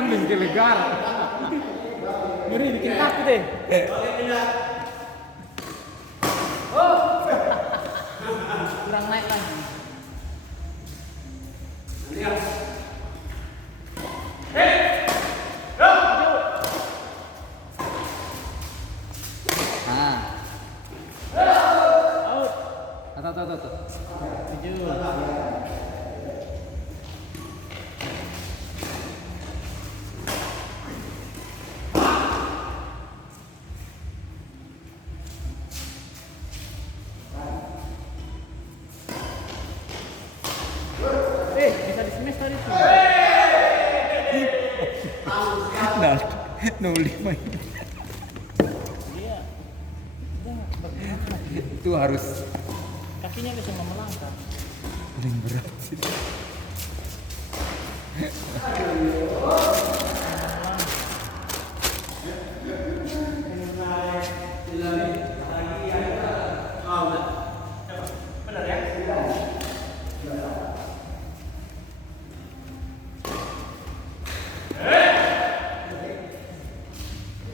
Mending legar. Ngeri bikin takut deh. Kurang naik lagi. Nah. Tuh. Tujuh. Bisa di smash tadi tuh. Nah, 05 ini. Iya. Udah, bergerak. Itu harus Kakinya bisa melangkah. paling berat sih.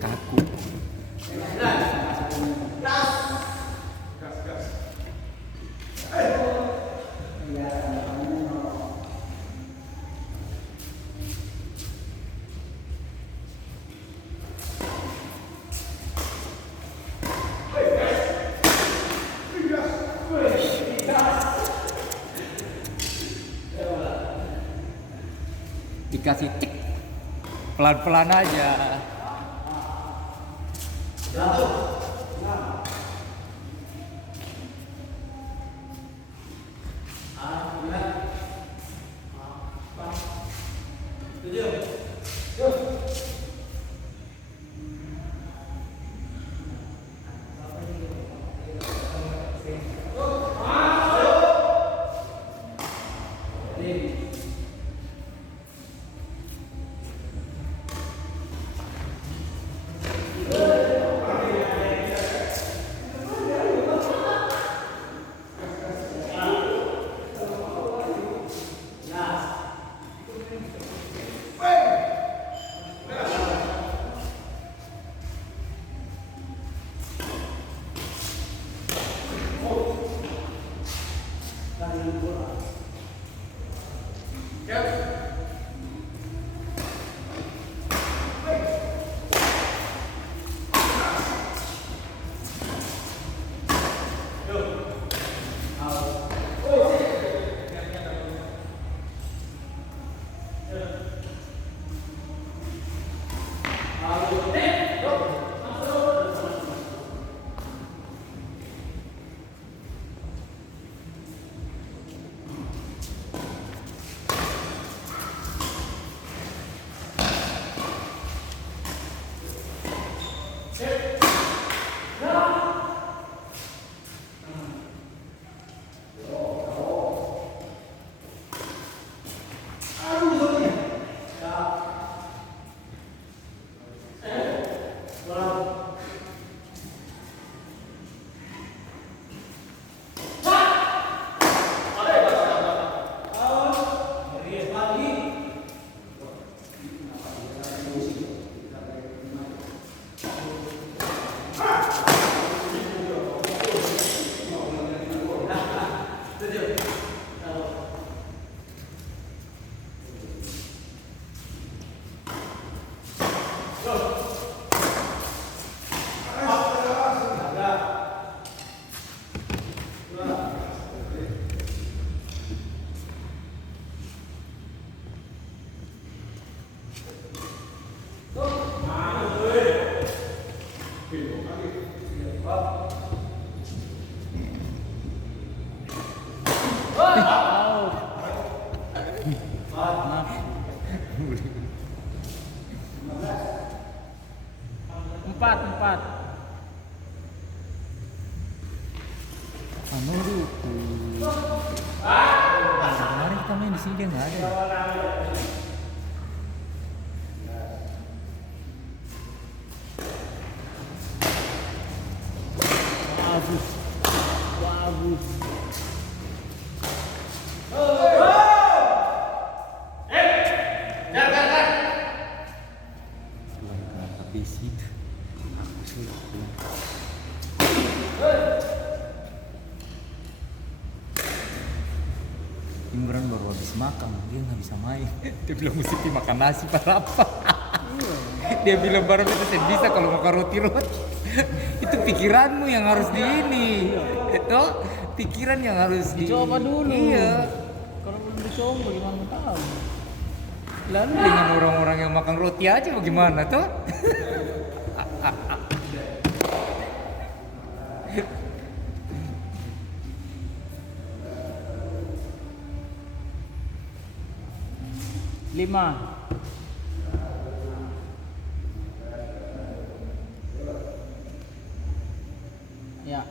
Kaku. Dikasih cek pelan-pelan aja. Empat. Anu itu. Kemarin kita main di sini dia nggak ada. Bagus. Jangan. Imran baru habis makan, dia nggak bisa main. Dia bilang mesti makan nasi pada apa? Dia bilang baru bisa kalau makan roti-roti. Itu pikiranmu yang harus di ini. Itu pikiran yang harus Dicoba dulu. Iya. Kalau belum dicoba gimana mau tahu? Lalu dengan orang-orang yang makan roti aja bagaimana toh? Lima. Ya.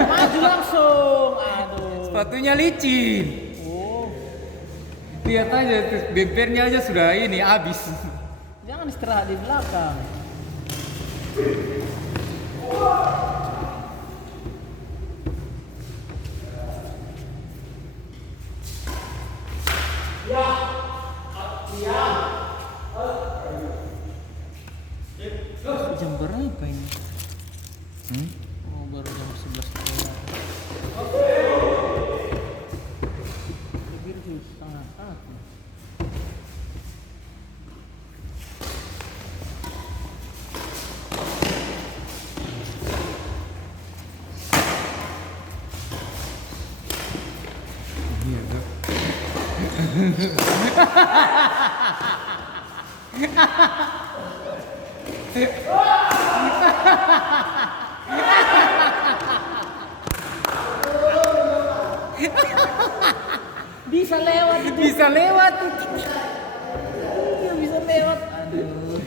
Maju langsung. Aduh. Sepatunya licin. Oh, Lihat aja terus bempernya aja sudah ini habis. jangan istirahat di belakang. Jam berapa ini? Oh, baru jam 11 lewat. Lebih dari setengah satu. Iya toh. Bisa lewat itu. Bisa lewat tuh. Iya, bisa lewat. Aduh.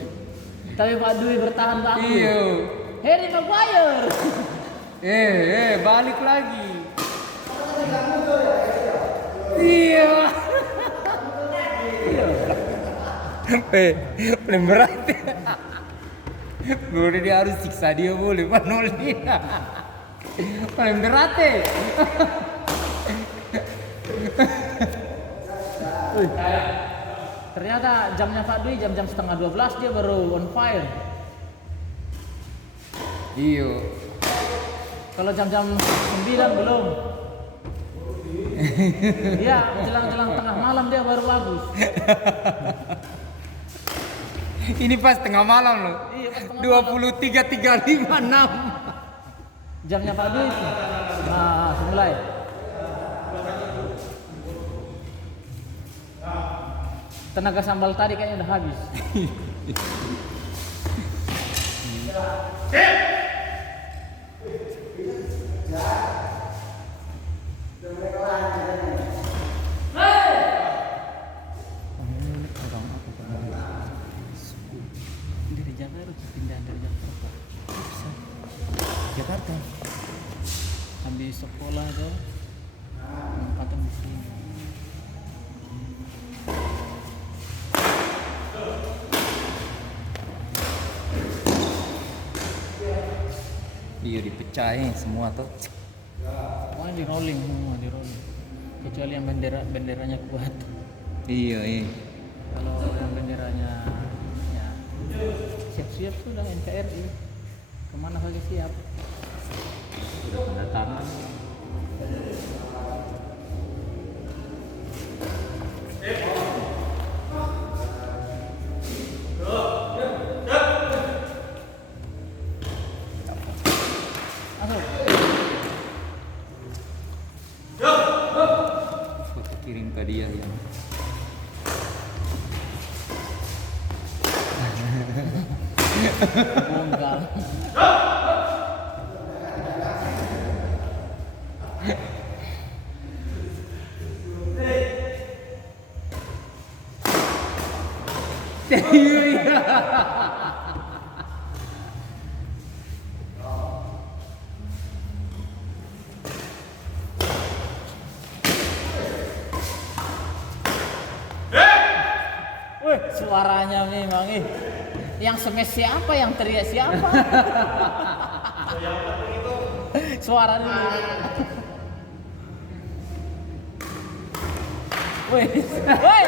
Tapi Pak Dwi bertahan bagus. Iya. Harry Maguire. Balik lagi. Iya. Paling berat. Boleh dia harus siksa dia boleh panol dia. Paling berat Ternyata jamnya Pak Dwi jam-jam setengah 12 dia baru on fire. Iya. Kalau jam-jam 9 belum. Iya, jelang-jelang tengah malam dia baru bagus. Ini pas tengah malam loh. Iya, pas tengah 23.356. Jamnya Pak Dwi itu. Nah, mulai. Tenaga sambal tadi kayaknya udah habis. Dari Jakarta pindah dari Jakarta. Jakarta. Habis sekolah tuh angkatan di sini. Iya dipecahin semua tuh. Wah, di rolling semua, di rolling. Kecuali yang benderanya kuat. Iya. Kalau yang benderanya ya siap-siap sudah NKRI. Kemana saja siap. Sudah tanda tangan. Masuk. Foto kirim ke dia yang Bongkar. iya. Wih, suaranya memang Yang smash siapa, yang teriak siapa? Suara dulu. Woi, woi.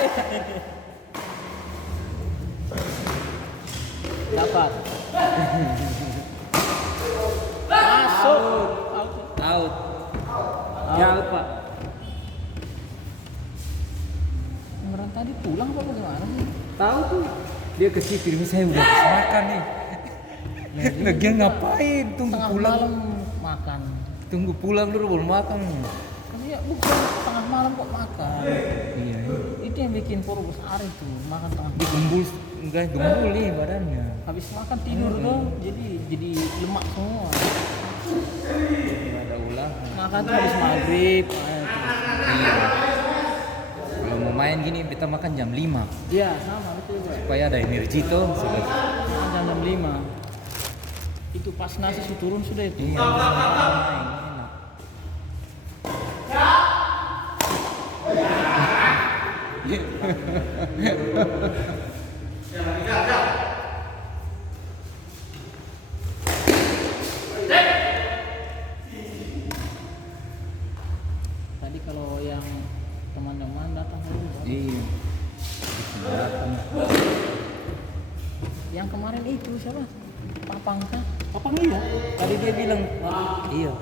Dapat. Masuk. Out. Ya out, Pak. Orang tadi pulang apa bagaimana sih? Tahu tuh. Dia ke situ, ini saya udah habis makan nih. Nah, dia ngapain? Tunggu Tengah pulang. malam makan. Tunggu pulang dulu baru makan. Kan ya bukan tengah malam kok makan. Iya. Itu yang bikin Forbes Ari tuh makan tengah Dia malam. gembul nih badannya. Habis makan tidur tuh, jadi lemak semua. Nggak ada ulah. Makan tuh habis maghrib. Iya. Kalau mau main gini kita makan jam 5 Iya sama betul juga. supaya ada energi tuh. Sudah. Makan jam 5. Itu pas nasi sudah turun sudah itu. Iya. Main, enak. Tadi kalau yang teman-teman datang dulu. Iya. Datang. Yang kemarin itu siapa? Papang kah? Papang iya. Tadi dia bilang, iya.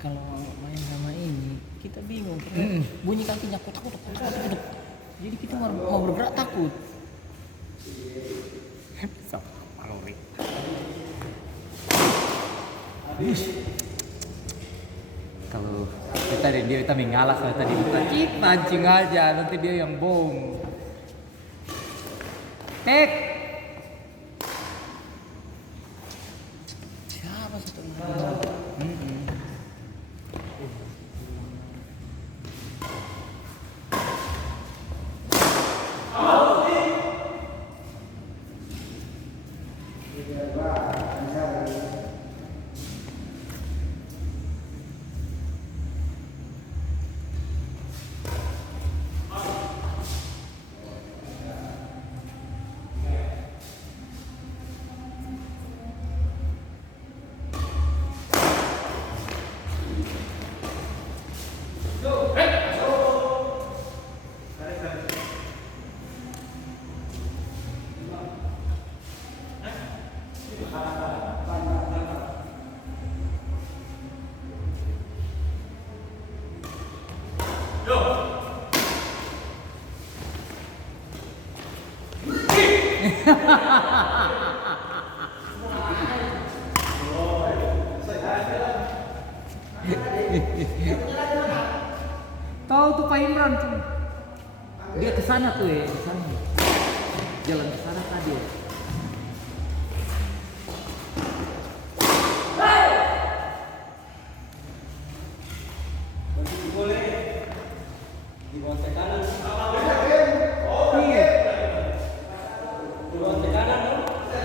Kalau main sama ini kita bingung. Bunyi kakinya kutuk. Jadi kita mau bergerak takut. Sama lori. Kalau kita mengalah kalau tadi kita mancing aja, nanti dia yang bom. Tek. Siapa satu ini? Tahu tuh Pak Imran tuh. Dia ke sana tuh ya, ke sana. Jalan ke sana tadi. Boleh di kanan.